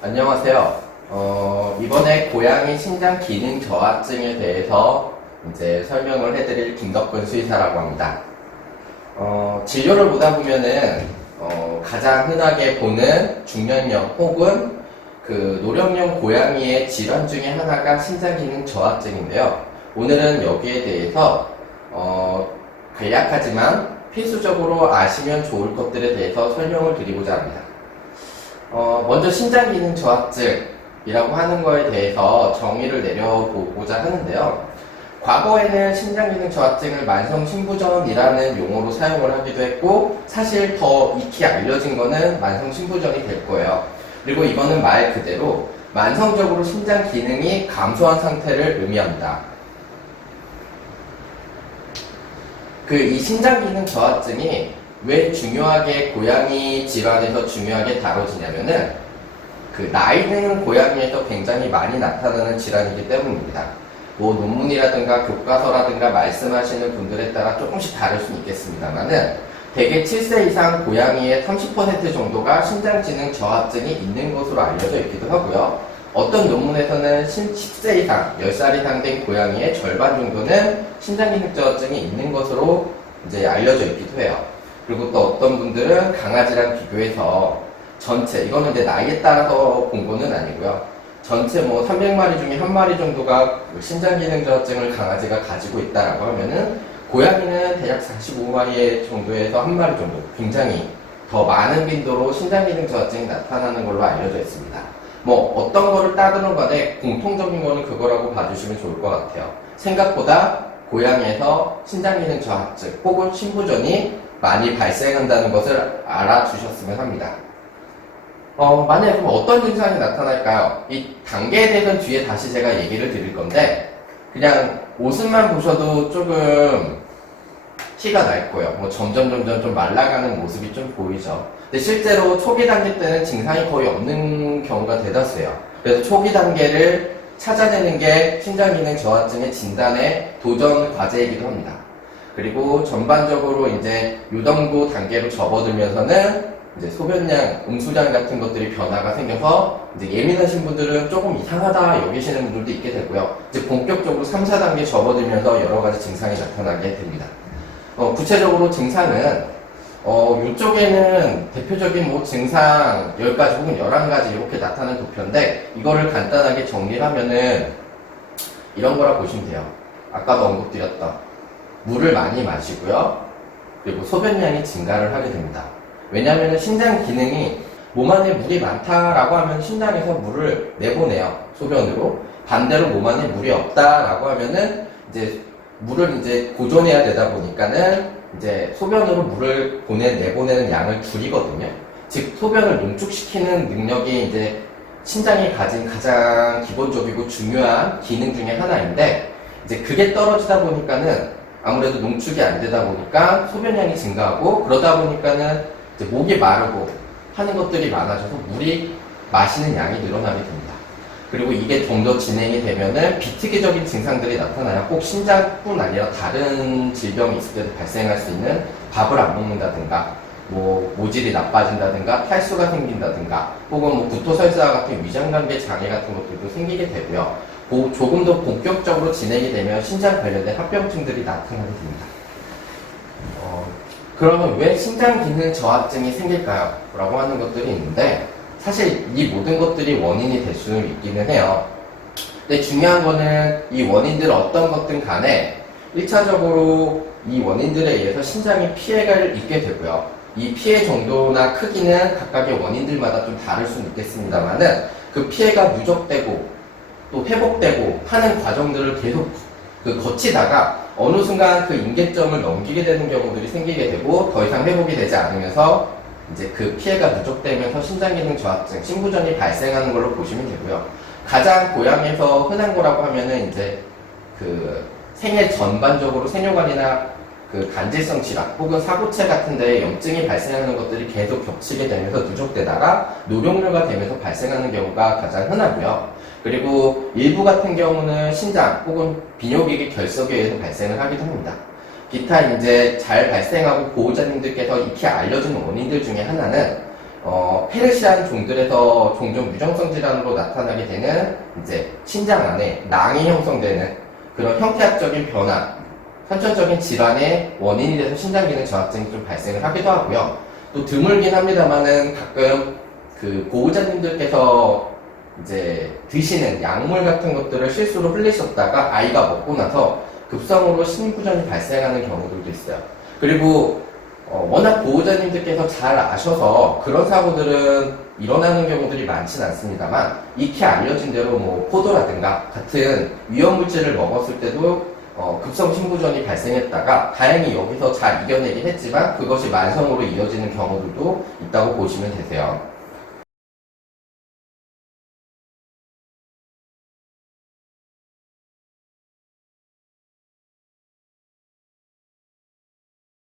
안녕하세요. 이번에 고양이 신장 기능 저하증에 대해서 이제 설명을 해드릴 김덕근 수의사라고 합니다. 진료를 보다 보면은 가장 흔하게 보는 중년형 혹은 그 노령용 고양이의 질환 중에 하나가 신장 기능 저하증인데요. 오늘은 여기에 대해서 간략하지만 필수적으로 아시면 좋을 것들에 대해서 설명을 드리고자 합니다. 먼저 신장기능 저하증이라고 하는 거에 대해서 정의를 내려보고자 하는데요. 과거에는 신장기능 저하증을 만성신부전이라는 용어로 사용을 하기도 했고, 사실 더 익히 알려진 거는 만성신부전이 될 거예요. 그리고 이거는 말 그대로 만성적으로 신장 기능이 감소한 상태를 의미합니다. 이 신장기능 저하증이 왜 중요하게 고양이 질환에서 중요하게 다뤄지냐면은 나이 드는 고양이에서 굉장히 많이 나타나는 질환이기 때문입니다. 뭐 논문이라든가 교과서라든가 말씀하시는 분들에 따라 조금씩 다를 수는 있겠습니다만은 대개 7세 이상 고양이의 30% 정도가 신장기능 저하증이 있는 것으로 알려져 있기도 하고요. 어떤 논문에서는 10세 이상, 10살 이상 된 고양이의 절반 정도는 신장기능 저하증이 있는 것으로 이제 알려져 있기도 해요. 그리고 또 어떤 분들은 강아지랑 비교해서 전체, 이거는 이제 나이에 따라서 본 거는 아니고요. 전체 뭐 300마리 중에 1마리 정도가 신장기능 저하증을 강아지가 가지고 있다라고 하면은 고양이는 대략 45마리 정도에서 1마리 정도, 굉장히 더 많은 빈도로 신장기능 저하증이 나타나는 걸로 알려져 있습니다. 뭐 어떤 거를 따르는 간에 공통적인 거는 그거라고 봐주시면 좋을 것 같아요. 생각보다 고양이에서 신장기능 저하증 혹은 신부전이 많이 발생한다는 것을 알아주셨으면 합니다. 만약에 그럼 어떤 증상이 나타날까요? 이 단계에 대해서는 뒤에 다시 제가 얘기를 드릴 건데, 그냥 모습만 보셔도 조금 티가 날 거예요. 뭐 점점 좀 말라가는 모습이 좀 보이죠. 근데 실제로 초기 단계 때는 증상이 거의 없는 경우가 대다수예요. 그래서 초기 단계를 찾아내는 게 신장기능 저하증의 진단의 도전 과제이기도 합니다. 그리고 전반적으로 이제 요 정도 단계로 접어들면서는 이제 소변량, 음수량 같은 것들이 변화가 생겨서 이제 예민하신 분들은 조금 이상하다 여기시는 분들도 있게 되고요. 이제 본격적으로 3, 4단계 접어들면서 여러 가지 증상이 나타나게 됩니다. 구체적으로 증상은 이쪽에는 대표적인 뭐 증상 10가지 혹은 11가지 이렇게 나타나는 도표인데, 이거를 간단하게 정리를 하면은 이런 거라 보시면 돼요. 아까도 언급드렸던 물을 많이 마시고요. 그리고 소변량이 증가를 하게 됩니다. 왜냐하면 신장 기능이 몸 안에 물이 많다라고 하면 신장에서 물을 내보내요. 소변으로. 반대로 몸 안에 물이 없다라고 하면은 이제 물을 이제 보존해야 되다 보니까는 이제 소변으로 물을 내보내는 양을 줄이거든요. 즉, 소변을 농축시키는 능력이 이제 신장이 가진 가장 기본적이고 중요한 기능 중에 하나인데, 이제 그게 떨어지다 보니까는 아무래도 농축이 안 되다 보니까 소변량이 증가하고, 그러다 보니까는 이제 목이 마르고 하는 것들이 많아져서 물이 마시는 양이 늘어나게 됩니다. 그리고 이게 좀 더 진행이 되면은 비특이적인 증상들이 나타나요. 꼭 신장뿐 아니라 다른 질병이 있을 때도 발생할 수 있는, 밥을 안 먹는다든가, 뭐 모질이 나빠진다든가, 탈수가 생긴다든가, 혹은 뭐 구토설사 같은 위장관계 장애 같은 것들도 생기게 되고요. 조금 더 본격적으로 진행이 되면 신장 관련된 합병증들이 나타나게 됩니다. 그러면 왜 신장 기능 저하증이 생길까요? 라고 하는 것들이 있는데, 사실 이 모든 것들이 원인이 될 수는 있기는 해요. 근데 중요한 거는 이 원인들 어떤 것든 간에 1차적으로 이 원인들에 의해서 신장이 피해를 입게 되고요. 이 피해 정도나 크기는 각각의 원인들마다 좀 다를 수는 있겠습니다만은 그 피해가 누적되고 또 회복되고 하는 과정들을 계속 거치다가 어느 순간 그 임계점을 넘기게 되는 경우들이 생기게 되고, 더 이상 회복이 되지 않으면서 이제 그 피해가 누적되면서 신장기능 저하증, 신부전이 발생하는 걸로 보시면 되고요. 가장 고양이에서 흔한 거라고 하면은 이제 생애 전반적으로 세뇨관이나 간질성 질환 혹은 사고체 같은 데 염증이 발생하는 것들이 계속 겹치게 되면서 누적되다가 노령류가 되면서 발생하는 경우가 가장 흔하고요. 그리고 일부 같은 경우는 신장 혹은 비뇨기계 결석에 의해서 발생을 하기도 합니다. 기타 이제 잘 발생하고 보호자님들께서 익히 알려진 원인들 중에 하나는 페르시안 종들에서 종종 유정성 질환으로 나타나게 되는 이제 신장 안에 낭이 형성되는 그런 형태학적인 변화, 선천적인 질환의 원인이 돼서 신장 기능 저하증이 좀 발생을 하기도 하고요. 또 드물긴 합니다만은 가끔 그 보호자님들께서 이제 드시는 약물 같은 것들을 실수로 흘리셨다가 아이가 먹고 나서 급성으로 심부전이 발생하는 경우들도 있어요. 그리고 워낙 보호자님들께서 잘 아셔서 그런 사고들은 일어나는 경우들이 많지는 않습니다만 익히 알려진 대로 뭐 포도라든가 같은 위험물질을 먹었을 때도 급성 심부전이 발생했다가 다행히 여기서 잘 이겨내긴 했지만 그것이 만성으로 이어지는 경우들도 있다고 보시면 되세요.